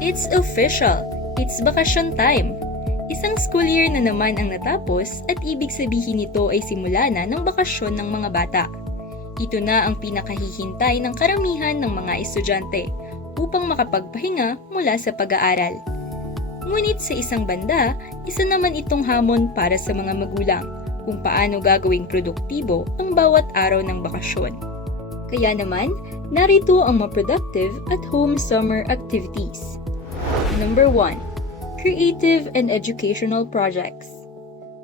It's official! It's bakasyon time! Isang school year na naman ang natapos at ibig sabihin nito ay simula na ng bakasyon ng mga bata. Ito na ang pinakahihintay ng karamihan ng mga estudyante upang makapagpahinga mula sa pag-aaral. Ngunit sa isang banda, isa naman itong hamon para sa mga magulang kung paano gagawing produktibo ang bawat araw ng bakasyon. Kaya naman, narito ang mga productive at home summer activities. Number 1. Creative and educational projects.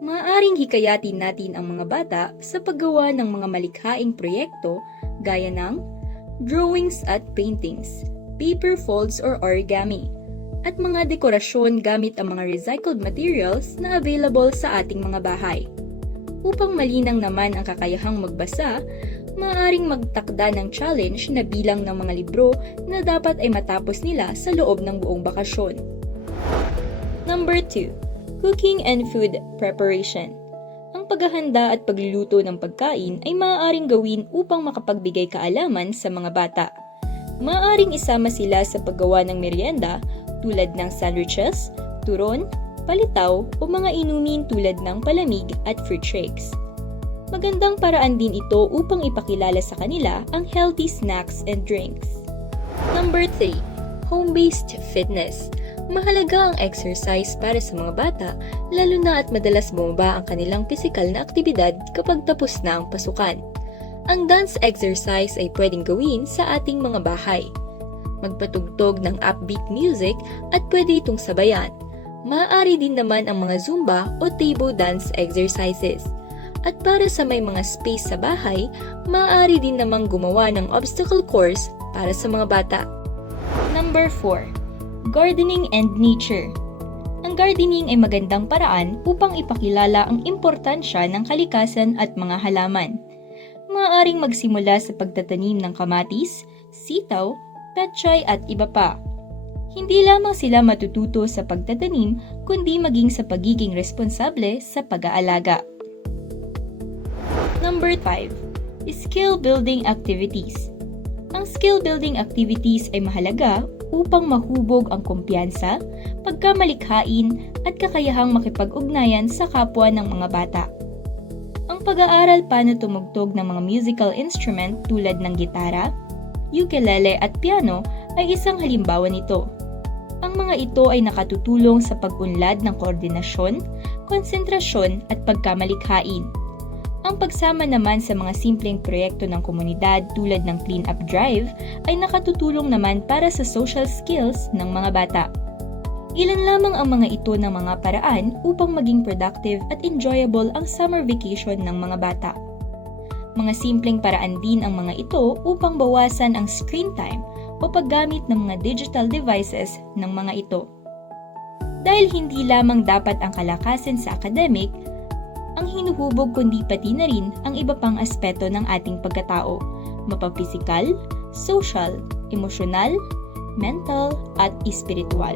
Maaaring hikayatin natin ang mga bata sa paggawa ng mga malikhaing proyekto gaya ng drawings at paintings, paper folds or origami, at mga dekorasyon gamit ang mga recycled materials na available sa ating mga bahay. Upang malinang naman ang kakayahang magbasa, maaaring magtakda ng challenge na bilang ng mga libro na dapat ay matapos nila sa loob ng buong bakasyon. Number 2. Cooking and food preparation. Ang paghahanda at pagluluto ng pagkain ay maaaring gawin upang makapagbigay kaalaman sa mga bata. Maaaring isama sila sa paggawa ng merienda tulad ng sandwiches, turon, palitaw o mga inumin tulad ng palamig at fruit shakes. Magandang paraan din ito upang ipakilala sa kanila ang healthy snacks and drinks. Number 3. Home-based fitness. Mahalaga ang exercise para sa mga bata, lalo na at madalas bumaba ang kanilang pisikal na aktibidad kapag tapos na ang pasukan. Ang dance exercise ay pwedeng gawin sa ating mga bahay. Magpatugtog ng upbeat music at pwede itong sabayan. Maaari din naman ang mga Zumba o table dance exercises. At para sa may mga space sa bahay, maaari din namang gumawa ng obstacle course para sa mga bata. Number 4. Gardening and nature. Ang gardening ay magandang paraan upang ipakilala ang importansya ng kalikasan at mga halaman. Maaaring magsimula sa pagtatanim ng kamatis, sitaw, petchay at iba pa. Hindi lamang sila matututo sa pagtatanim, kundi maging sa pagiging responsable sa pag-aalaga. Number 5. Skill building activities. Ang skill building activities ay mahalaga upang mahubog ang kumpiyansa, pagkamalikhain at kakayahang makipag-ugnayan sa kapwa ng mga bata. Ang pag-aaral paano tumugtog ng mga musical instrument tulad ng gitara, ukulele at piano ay isang halimbawa nito. Ang mga ito ay nakatutulong sa pag-unlad ng koordinasyon, konsentrasyon at pagkamalikhain. Ang pagsama naman sa mga simpleng proyekto ng komunidad tulad ng clean-up drive ay nakatutulong naman para sa social skills ng mga bata. Ilan lamang ang mga ito ng mga paraan upang maging productive at enjoyable ang summer vacation ng mga bata. Mga simpleng paraan din ang mga ito upang bawasan ang screen time o paggamit ng mga digital devices ng mga ito. Dahil hindi lamang dapat ang kalakasan sa academic ang hinuhubog kundi pati na rin ang iba pang aspeto ng ating pagkatao, mapapisikal, social, emosyonal, mental at espiritual.